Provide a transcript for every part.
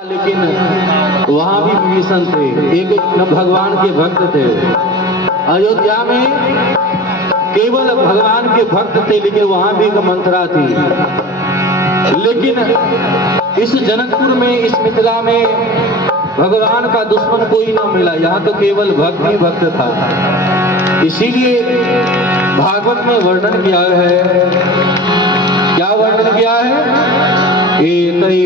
लेकिन वहां भी विभीषण थे, एक भगवान के भक्त थे। अयोध्या में केवल भगवान के भक्त थे, लेकिन वहां भी एक मंत्रा थी। लेकिन इस जनकपुर में, इस मिथिला में भगवान का दुश्मन कोई न मिला। यहाँ तो केवल भक्त ही भक्त था। इसीलिए भागवत में वर्णन किया है। क्या वर्णन किया है?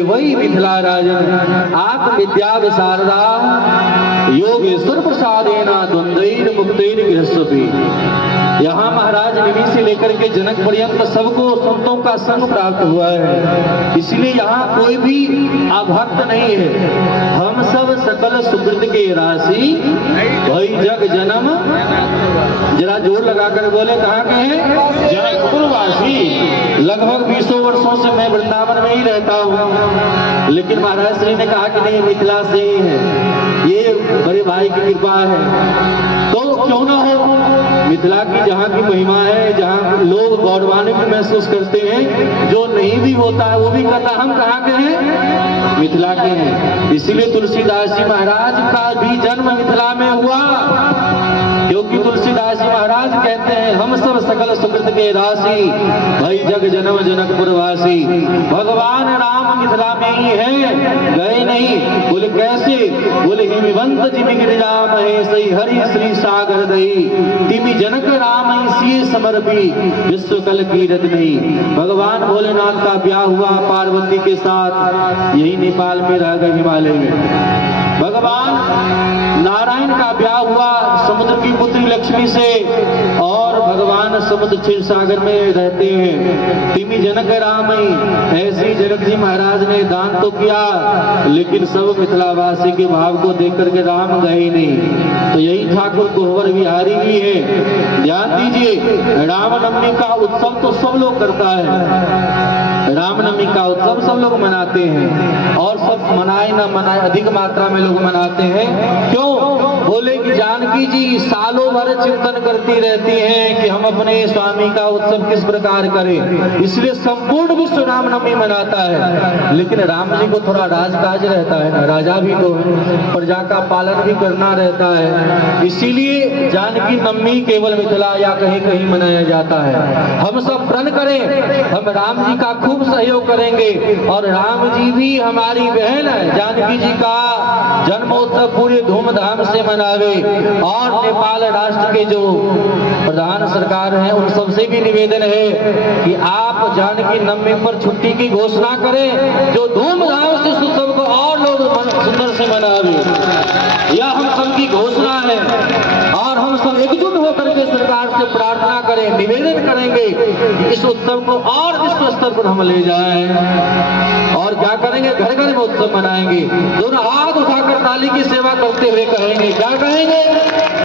वही मिथिला राजन आत्मविद्या विशारदा योगेश्वर प्रसादेना द्वंद्वैर मुक्तैर गृहस्वपि। यहाँ महाराज निमि से लेकर के जनक पर्यंत सबको संतों का संग प्राप्त हुआ है। इसलिए यहाँ कोई भी अभक्त नहीं है। हम सब सकल सुकृत के राशि वही जग जन्म। जरा जोर लगाकर बोले, कहाँ के हैं? जनकपुरवासी। लगभग 20 वर्षों से मैं वृंदावन में ही रहता हूँ, लेकिन महाराज श्री ने कहा कि नहीं, मिथिला से ही है, ये बड़े भाई की कृपा है। तो क्यों ना हो, मिथिला की जहाँ की महिमा है, जहाँ लोग गौरवान्वित महसूस करते हैं, जो नहीं भी होता है वो भी कहता हम कहाँ के हैं? मिथिला के हैं। इसीलिए तुलसीदास जी महाराज का भी जन्म मिथिला में हुआ, क्योंकि तुलसीदास जी महाराज कहते हैं हम सब सकल सुकृत के राशि भई जग जन्म जनकपुरवासी। भगवान राम मिथिला में ही है, गए नहीं। बोले कैसे? बोले हिमवंत जिमि गिरिजा महेश हरि श्री सागर दई तिमि जनक राम सिए समर्पी विश्व कल कीरत नहीं। भगवान भोलेनाथ का ब्याह हुआ पार्वती के साथ, यही नेपाल में रह गए, हिमालय में। भगवान नारायण का ब्याह हुआ समुद्र की पुत्री लक्ष्मी से, और भगवान समुद्र क्षीर सागर में रहते हैं। तिमि जनक राम ऐसी जनक जी महाराज ने दान तो किया, लेकिन सब मिथिलावासी के भाव को देख करके राम गए नहीं। तो यही ठाकुर कोहबर बिहारी भी है। ध्यान दीजिए, रामनवमी का उत्सव तो सब लोग करता है। रामनवमी का उत्सव सब लोग मनाते हैं, और सब मनाए ना मनाए अधिक मात्रा में लोग मनाते हैं। क्यों? बोले कि जानकी जी सालों भर चिंतन करती रहती हैं कि हम अपने स्वामी का उत्सव किस प्रकार करें, इसलिए संपूर्ण विश्व रामनवमी मनाता है। लेकिन राम जी को थोड़ा राजकाज रहता है ना, राजा भी तो है, प्रजा का पालन भी करना रहता है। इसीलिए जानकी नवमी केवल मिथिला या कहीं कहीं मनाया जाता है। हम सब प्रण करें, हम राम जी का खूब सहयोग करेंगे, और राम जी भी हमारी बहन है, जानकी जी का जन्मोत्सव पूरे धूमधाम से मनावे। और नेपाल राष्ट्र के जो प्रधान सरकार हैं उन सबसे भी निवेदन है कि आप जानकी नवमी पर छुट्टी की घोषणा करें, जो धूमधाम से इस उत्सव को और लोग सुंदर से मनावे। यह हम सबकी घोषणा है, और हम सब एकजुट होकर के सरकार से प्रार्थना करें, निवेदन करेंगे कि इस उत्सव को और विश्व स्तर पर हम ले जाएं। और क्या करेंगे? घर घर में उत्सव मनाएंगे। दोनों हाथ उठाकर ताली की सेवा करते हुए कहेंगे, क्या कहेंगे?